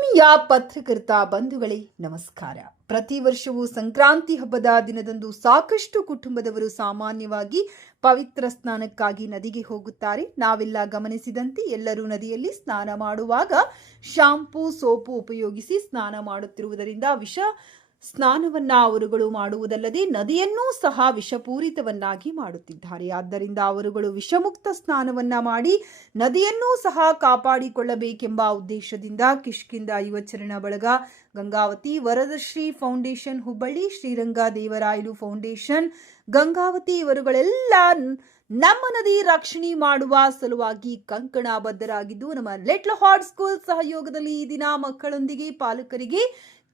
ಆತ್ಮೀಯ ಪತ್ರಕರ್ತ ಬಂಧುಗಳೇ, ನಮಸ್ಕಾರ. ಪ್ರತಿ ವರ್ಷವೂ ಸಂಕ್ರಾಂತಿ ಹಬ್ಬದ ದಿನದಂದು ಸಾಕಷ್ಟು ಕುಟುಂಬದವರು ಸಾಮಾನ್ಯವಾಗಿ ಪವಿತ್ರ ಸ್ನಾನಕ್ಕಾಗಿ ನದಿಗೆ ಹೋಗುತ್ತಾರೆ. ನಾವೆಲ್ಲ ಗಮನಿಸಿದಂತೆ ಎಲ್ಲರೂ ನದಿಯಲ್ಲಿ ಸ್ನಾನ ಮಾಡುವಾಗ ಶಾಂಪೂ, ಸೋಪು ಉಪಯೋಗಿಸಿ ಸ್ನಾನ ಮಾಡುತ್ತಿರುವುದರಿಂದ ವಿಷ ಸ್ನಾನವನ್ನ ಅವರುಗಳು ಮಾಡುವುದಲ್ಲದೆ ನದಿಯನ್ನೂ ಸಹ ವಿಷಪೂರಿತವನ್ನಾಗಿ ಮಾಡುತ್ತಿದ್ದಾರೆ. ಆದ್ದರಿಂದ ಅವರುಗಳು ವಿಷಮುಕ್ತ ಸ್ನಾನವನ್ನ ಮಾಡಿ ನದಿಯನ್ನೂ ಸಹ ಕಾಪಾಡಿಕೊಳ್ಳಬೇಕೆಂಬ ಉದ್ದೇಶದಿಂದ ಕಿಷ್ಕಿಂದ ಯುವಚರಣ ಬಳಗ ಗಂಗಾವತಿ ವರದಶ್ರೀ ಫೌಂಡೇಶನ್ ಹುಬ್ಬಳ್ಳಿ, ಶ್ರೀರಂಗ ದೇವರಾಯಲು ಫೌಂಡೇಶನ್, ಗಂಗಾವತಿ ಇವರುಗಳೆಲ್ಲ ನಮ್ಮ ನದಿ ರಕ್ಷಣೆ ಮಾಡುವ ಸಲುವಾಗಿ ಕಂಕಣ ಬದ್ಧರಾಗಿದ್ದು ನಮ್ಮ ಲಿಟ್ಲ್ ಹಾಟ್ ಸ್ಕೂಲ್ ಸಹಯೋಗದಲ್ಲಿ ಈ ದಿನ ಮಕ್ಕಳೊಂದಿಗೆ ಪಾಲಕರಿಗೆ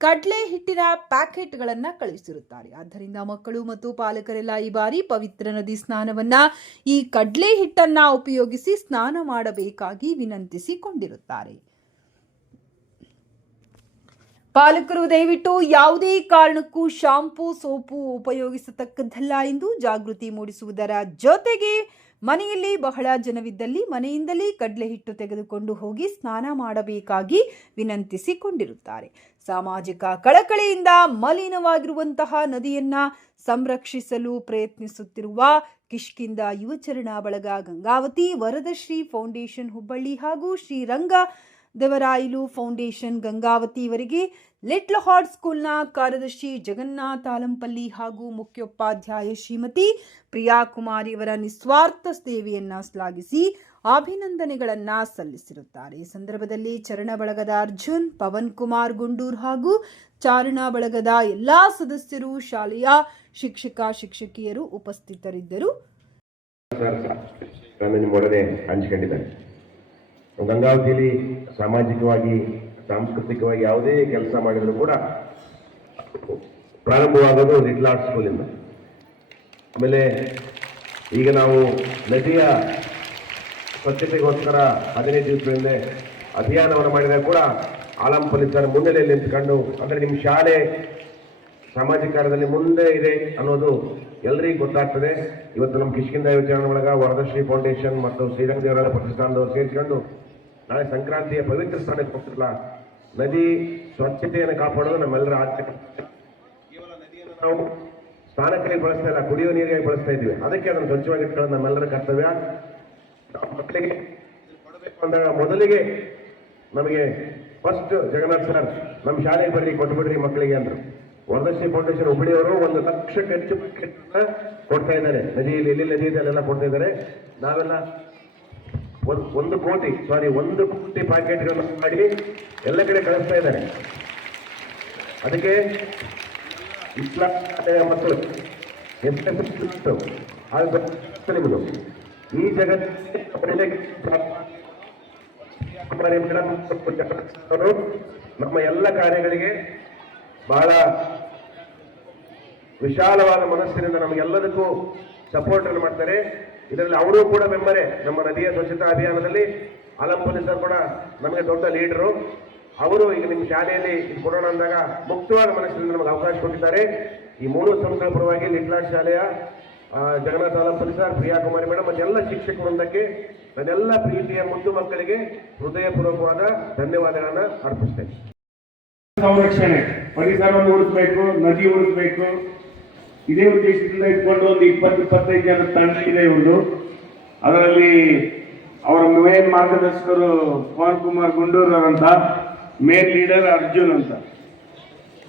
ಕಡ್ಲೆ ಹಿಟ್ಟಿನ ಪ್ಯಾಕೆಟ್ಗಳನ್ನು ಕಳುಹಿಸಿರುತ್ತಾರೆ ಆದ್ದರಿಂದ ಮಕ್ಕಳು ಮತ್ತು ಪಾಲಕರೆಲ್ಲ ಈ ಬಾರಿ ಪವಿತ್ರ ನದಿ ಸ್ನಾನವನ್ನ ಈ ಕಡ್ಲೆ ಹಿಟ್ಟನ್ನ ಉಪಯೋಗಿಸಿ ಸ್ನಾನ ಮಾಡಬೇಕಾಗಿ ವಿನಂತಿಸಿಕೊಂಡಿರುತ್ತಾರೆ. ಪಾಲಕರು ದಯವಿಟ್ಟು ಯಾವುದೇ ಕಾರಣಕ್ಕೂ ಶಾಂಪೂ, ಸೋಪು ಉಪಯೋಗಿಸತಕ್ಕದ್ದಲ್ಲ ಎಂದು ಜಾಗೃತಿ ಮೂಡಿಸುವುದರ ಜೊತೆಗೆ ಮನೆಯಲ್ಲಿ ಬಹಳ ಜನವಿದ್ದಲ್ಲಿ ಮನೆಯಿಂದಲೇ ಕಡಲೆ ಹಿಟ್ಟು ತೆಗೆದುಕೊಂಡು ಹೋಗಿ ಸ್ನಾನ ಮಾಡಬೇಕಾಗಿ ವಿನಂತಿಸಿಕೊಂಡಿರುತ್ತಾರೆ. ಸಾಮಾಜಿಕ ಕಳಕಳಿಯಿಂದ ಮಲಿನವಾಗಿರುವಂತಹ ನದಿಯನ್ನ ಸಂರಕ್ಷಿಸಲು ಪ್ರಯತ್ನಿಸುತ್ತಿರುವ ಕಿಷ್ಕಿಂದ ಯುವಚರಣ ಬಳಗ ಗಂಗಾವತಿ, ವರದಶ್ರೀ ಫೌಂಡೇಶನ್ ಹುಬ್ಬಳ್ಳಿ ಹಾಗೂ ಶ್ರೀರಂಗ ದೇವರಾಯಲು ಫೌಂಡೇಶನ್ ಗಂಗಾವತಿ ಇವರಿಗೆ ಲಿಟ್ಲ್ ಹಾರ್ಟ್ ಸ್ಕೂಲ್ನ ಕಾರ್ಯದರ್ಶಿ ಜಗನ್ನಾಥ ಆಲಂಪಲ್ಲಿ ಹಾಗೂ ಮುಖ್ಯೋಪಾಧ್ಯಾಯ ಶ್ರೀಮತಿ ಪ್ರಿಯಾ ಕುಮಾರಿ ಅವರ ನಿಸ್ವಾರ್ಥ ಸೇವೆಯನ್ನು ಶ್ಲಾಘಿಸಿ ಅಭಿನಂದನೆಗಳನ್ನು ಸಲ್ಲಿಸಿರುತ್ತಾರೆ. ಈ ಸಂದರ್ಭದಲ್ಲಿ ಚರಣ ಬಳಗದ ಅರ್ಜುನ್, ಪವನ್ ಕುಮಾರ್ ಗುಂಡೂರ್ ಹಾಗೂ ಚಾರಣ ಬಳಗದ ಎಲ್ಲಾ ಸದಸ್ಯರು, ಶಾಲೆಯ ಶಿಕ್ಷಕ, ಶಿಕ್ಷಕಿಯರು ಉಪಸ್ಥಿತರಿದ್ದರು. ಗಂಗಾವತಿಯಲ್ಲಿ ಸಾಮಾಜಿಕವಾಗಿ, ಸಾಂಸ್ಕೃತಿಕವಾಗಿ ಯಾವುದೇ ಕೆಲಸ ಮಾಡಿದರೂ ಕೂಡ ಪ್ರಾರಂಭವಾಗೋದು ಲಿಟ್ಲ್ ಆರ್ಟ್ ಸ್ಕೂಲಿಂದ ಆಮೇಲೆ ಈಗ ನಾವು ನದಿಯ ಸ್ವಚ್ಛತೆಗೋಸ್ಕರ ಹದಿನೈದು ದಿವಸಗಳಿಂದ ಅಭಿಯಾನವನ್ನು ಮಾಡಿದಾಗ ಕೂಡ ಆಲಂ ಪೊಲೀಸರ ಮುನ್ನೆಲೆಯಲ್ಲಿ ನಿಂತ್ಕೊಂಡು, ಅಂದರೆ ನಿಮ್ಮ ಶಾಲೆ ಸಾಮಾಜಿಕ ಕಾರ್ಯದಲ್ಲಿ ಮುಂದೆ ಇದೆ ಅನ್ನೋದು ಎಲ್ಲರಿಗೂ ಗೊತ್ತಾಗ್ತದೆ. ಇವತ್ತು ನಮ್ಮ ಕಿಷ್ಕಿಂದ ಯೋಜನೆ ಒಳಗ ವರದಶ್ರೀ ಫೌಂಡೇಶನ್ ಮತ್ತು ಶ್ರೀರಂಗ ದೇವರ ಪ್ರತಿಷ್ಠಾನದವರು ಸೇರಿಕೊಂಡು ನಾಳೆ ಸಂಕ್ರಾಂತಿಯ ಪವಿತ್ರ ಸ್ಥಾನಕ್ಕೆ ಹೋಗ್ತಿರಲ್ಲ, ನದಿ ಸ್ವಚ್ಛತೆಯನ್ನು ಕಾಪಾಡೋದು ನಮ್ಮೆಲ್ಲರ ಆಚೆ ಕೇವಲ ನದಿಯನ್ನು ನಾವು ಸ್ನಾನಕ್ಕಾಗಿ ಬಳಸ್ತಾ ಇಲ್ಲ ಕುಡಿಯುವ ನೀರಿಗಾಗಿ ಬಳಸ್ತಾ ಇದ್ದೀವಿ. ಅದಕ್ಕೆ ಅದನ್ನು ಸ್ವಚ್ಛವಾಗಿ ಇಟ್ಕೊಳ್ಳೋದು ನಮ್ಮೆಲ್ಲರ ಕರ್ತವ್ಯ. ನಾವು ಮಕ್ಕಳಿಗೆ ಅಂದಾಗ ಮೊದಲಿಗೆ ನಮಗೆ ಫಸ್ಟ್ ಜಗನ್ನಾಥ್ ಸರ್ ನಮ್ಮ ಶಾಲೆಗೆ ಬರ್ರಿ ಕೊಟ್ಬಿಡ್ರಿ ಮಕ್ಕಳಿಗೆ ಅಂದರು. ವರದಕ್ಷಿಣೆ ಫೌಂಡೇಶನ್ ಹುಬ್ಬಳ್ಳಿಯವರು ಒಂದು ಹೆಚ್ಚು ಪ್ಯಾಕೆಟ್ ಕೊಡ್ತಾ ಇದ್ದಾರೆ. ನದಿಯಲ್ಲಿ ಎಲ್ಲಿ ನದಿ ಇದೆ, ಅಲ್ಲೆಲ್ಲ ಕೊಡ್ತಾ ಇದ್ದಾರೆ. ನಾವೆಲ್ಲ ಒಂದು ಕೋಟಿ ಸಾರಿ ಒಂದು ಕೋಟಿ ಪ್ಯಾಕೆಟ್ಗಳನ್ನು ಮಾಡಿ ಎಲ್ಲ ಕಡೆ ಕಳಿಸ್ತಾ ಇದ್ದಾರೆ. ಅದಕ್ಕೆ ಇಸ್ಲಾಂ ಮತ್ತು ನಿಮ್ಮದು ಈ ಜಗತ್ತು ನಮ್ಮ ಎಲ್ಲ ಕಾರ್ಯಗಳಿಗೆ ಬಹಳ ವಿಶಾಲವಾದ ಮನಸ್ಸಿನಿಂದ ನಮಗೆಲ್ಲದಕ್ಕೂ ಸಪೋರ್ಟ್ ಮಾಡ್ತಾರೆ. ಇದರಲ್ಲಿ ಅವರು ಕೂಡ ಮೆಂಬರೇ. ನಮ್ಮ ನದಿಯ ಸ್ವಚ್ಛತಾ ಅಭಿಯಾನದಲ್ಲಿ ಆಲಂ ಪೊಲೀಸರು ಕೂಡ ನಮಗೆ ದೊಡ್ಡ ಲೀಡರು. ಅವರು ಈಗ ನಿಮ್ಮ ಶಾಲೆಯಲ್ಲಿ ಇದು ಕೊಡೋಣ ಅಂದಾಗ ಮುಕ್ತವಾದ ಮನಸ್ಸಿನಿಂದ ನಮಗೆ ಅವಕಾಶ ಕೊಟ್ಟಿದ್ದಾರೆ. ಈ ಮೂರು ಸಂಸ್ಥೆಗಳ ಪರವಾಗಿ ಲಿಟ್ಲಾಟ್ ಶಾಲೆಯ ಜಗನ್ನಾಥ ಅಲಂ ಆಲಂ ಪೊಲೀಸರ್, ಪ್ರಿಯಾ ಕುಮಾರಿ ಮೇಡಮ್ ಮತ್ತು ಎಲ್ಲ ಶಿಕ್ಷಕ ವೃಂದಕ್ಕೆ ನನ್ನೆಲ್ಲ ಪ್ರೀತಿಯ ಮುದ್ದು ಮಕ್ಕಳಿಗೆ ಹೃದಯಪೂರ್ವಕವಾದ ಧನ್ಯವಾದಗಳನ್ನು ಅರ್ಪಿಸ್ತೇನೆ. ಸಂರಕ್ಷಣೆ. ಪರಿಸರವನ್ನು ಉಳಿಸ್ಬೇಕು ನದಿ ಉಳಿಸ್ಬೇಕು ಇದೇ ಉದ್ದೇಶದಿಂದ ಇಟ್ಕೊಂಡು ಒಂದು ಇಪ್ಪತ್ತು, ಇಪ್ಪತ್ತೈದು ಜನ ತಂಡ ಇದೆ ಇವರು ಅದರಲ್ಲಿ ಅವರ ಮೇನ್ ಮಾರ್ಗದರ್ಶಕರು ಪವನ್ ಕುಮಾರ್ ಗುಂಡೂರ್ ಅಂತ ಮೇನ್ ಲೀಡರ್ ಅರ್ಜುನ್ ಅಂತ.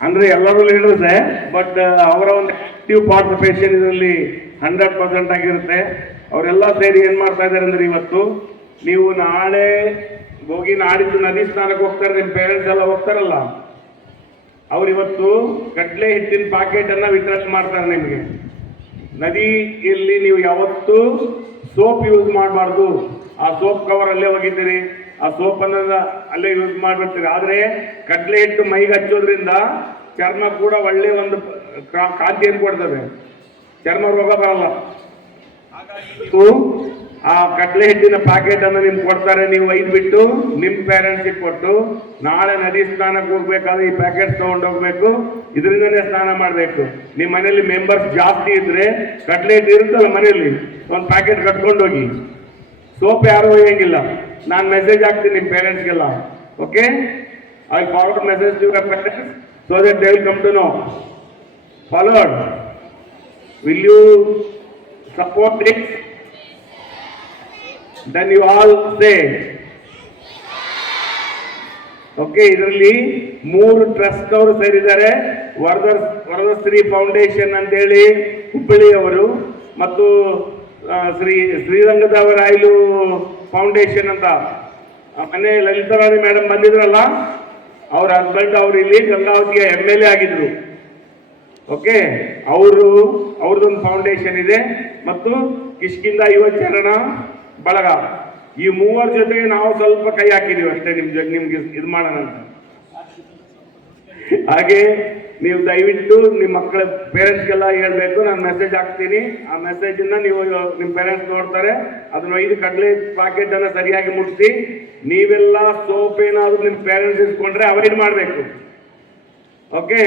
ಅಂದ್ರೆ ಎಲ್ಲರೂ ಲೀಡರ್ಸೇ ಬಟ್ ಅವರ ಒಂದು ಆಕ್ಟಿವ್ ಪಾರ್ಟಿಸಿಪೇಷನ್ ಇದರಲ್ಲಿ ಹಂಡ್ರೆಡ್ ಪರ್ಸೆಂಟ್ ಆಗಿರುತ್ತೆ. ಅವರೆಲ್ಲ ಸೇರಿ ಏನ್ ಮಾಡ್ತಾ ಇದ್ದಾರೆ ಅಂದ್ರೆ ಇವತ್ತು, ನೀವು ನಾಳೆ ಹೋಗಿ ನಾಡಿದ್ದು ನದಿ ಸ್ನಾನಕ್ಕೆ ಹೋಗ್ತಾರೆ ನಿಮ್ಮ ಪೇರೆಂಟ್ಸ್ ಎಲ್ಲ ಹೋಗ್ತಾರಲ್ಲ? ಅವ್ರು ಇವತ್ತು ಕಡ್ಲೆ ಹಿಟ್ಟಿನ ಪಾಕೆಟ್ ಅನ್ನ ವಿತರಣೆ ಮಾಡ್ತಾರೆ ನಿಮಗೆ. ನದಿಯಲ್ಲಿ ನೀವು ಯಾವತ್ತೂ ಸೋಪ್ ಯೂಸ್ ಮಾಡಬಾರ್ದು. ಆ ಸೋಪ್ ಕವರ್ ಅಲ್ಲೇ ಹೋಗಿದ್ದೀರಿ. ಆ ಸೋಪ್ ಅನ್ನ ಅಲ್ಲೇ ಯೂಸ್ ಮಾಡ್ಬಿಡ್ತೀರಿ. ಆದ್ರೆ ಕಡಲೆ ಹಿಟ್ಟು ಮೈಗೆ ಹಚ್ಚೋದ್ರಿಂದ ಚರ್ಮ ಕೂಡ ಒಳ್ಳೆ ಒಂದು ಕಾಂತಿಯನ್ನು ಕೊಡ್ತದೆ. ಚರ್ಮ ರೋಗ ಬರಲ್ಲ. ನೀವು ಆ ಕಡಲೆ ಹಿಟ್ಟಿನ ಪ್ಯಾಕೆಟ್ ಅನ್ನು ನಿಮ್ಗೆ ಕೊಡ್ತಾರೆ, ನೀವು ಒಯ್ದು ಬಿಟ್ಟು ನಿಮ್ಮ ಪೇರೆಂಟ್ಸಿಗೆ ಕೊಟ್ಟು ನಾಳೆ ನದಿ ಸ್ನಾನಕ್ಕೆ ಹೋಗ್ಬೇಕಾದ್ರೆ ಈ ಪ್ಯಾಕೆಟ್ ತೊಗೊಂಡೋಗ್ಬೇಕು ಇದರಿಂದನೇ ಸ್ನಾನ ಮಾಡಬೇಕು. ನಿಮ್ಮ ಮನೇಲಿ ಮೆಂಬರ್ಸ್ ಜಾಸ್ತಿ ಇದ್ರೆ ಕಡಲೆ ಹಿಟ್ಟು ಇರುತ್ತಲ್ಲ ಮನೆಯಲ್ಲಿ, ಒಂದು ಪ್ಯಾಕೆಟ್ ಕಟ್ಕೊಂಡೋಗಿ ಸೋಪ್ ಯಾರು ಒಯ್ಯಂಗಿಲ್ಲ. ನಾನು ಮೆಸೇಜ್ ಹಾಕ್ತೀನಿ ನಿಮ್ಮ ಪೇರೆಂಟ್ಸ್ಗೆಲ್ಲ okay I forward message to your parents that that come to know to know. You support support it? Then all say. Okay ಇದರಲ್ಲಿ ಮೂರು ಟ್ರಸ್ಟ್ ಅವರು ಸೇರಿದ್ದಾರೆ ವರದ ವರದಶ್ರೀ ಫೌಂಡೇಶನ್ ಅಂತೇಳಿ ಹುಬ್ಬಳ್ಳಿಯವರು ಮತ್ತು ಶ್ರೀ, ಶ್ರೀರಂಗದವರಾಯಲು ಫೌಂಡೇಶನ್ ಅಂತ ಮನೆ ಲಲಿತಾರಾಣಿ ಮೇಡಮ್ ಬಂದಿದ್ರಲ್ಲ, ಅವ್ರ ಹಸ್ಬೆಂಡ್ ಅವರು ಇಲ್ಲಿ ಗಂಗಾವತಿಯ ಎಂ ಎಲ್ ಎ ಆಗಿದ್ರು ಓಕೆ ಅವರು, ಅವ್ರದ್ದೊಂದು ಫೌಂಡೇಶನ್ ಇದೆ ಮತ್ತು ಕಿಷ್ಕಿಂದ ಯುವಚರಣ ಬಳಗ ಈ ಮೂವರ ಜೊತೆಗೆ ನಾವು ಸ್ವಲ್ಪ ಕೈ ಹಾಕಿದೀವಿ ಅಷ್ಟೇ, ನಿಮ್ ಜೊತೆ ನಿಮ್ಗೆ ಇದು ಮಾಡೋಣ ಹಾಗೆ ನೀವು ದಯವಿಟ್ಟು ನಿಮ್ಮ ಮಕ್ಕಳ ಪೇರೆಂಟ್ಸ್ಗೆಲ್ಲ ಹೇಳ್ಬೇಕು, ನಾನು ಮೆಸೇಜ್ ಹಾಕ್ತೀನಿ. ಆ ಮೆಸೇಜ್ ಇಂದ ನೀವು ನಿಮ್ಮ ಪೇರೆಂಟ್ಸ್ ನೋಡ್ತಾರೆ, ಅದನ್ನ ಐದು ಕಡಲೆ ಪ್ಯಾಕೆಟ್ ಅನ್ನ ಸರಿಯಾಗಿ ಮುಟ್ಟಿಸಿ ನೀವೆಲ್ಲ ಸೋಪ್ ಏನಾದ್ರು ನಿಮ್ಮ ಪೇರೆಂಟ್ಸ್ ಇಸ್ಕೊಂಡ್ರೆ ಅವಾಯ್ಡ್ ಮಾಡಬೇಕು. ಓಕೆ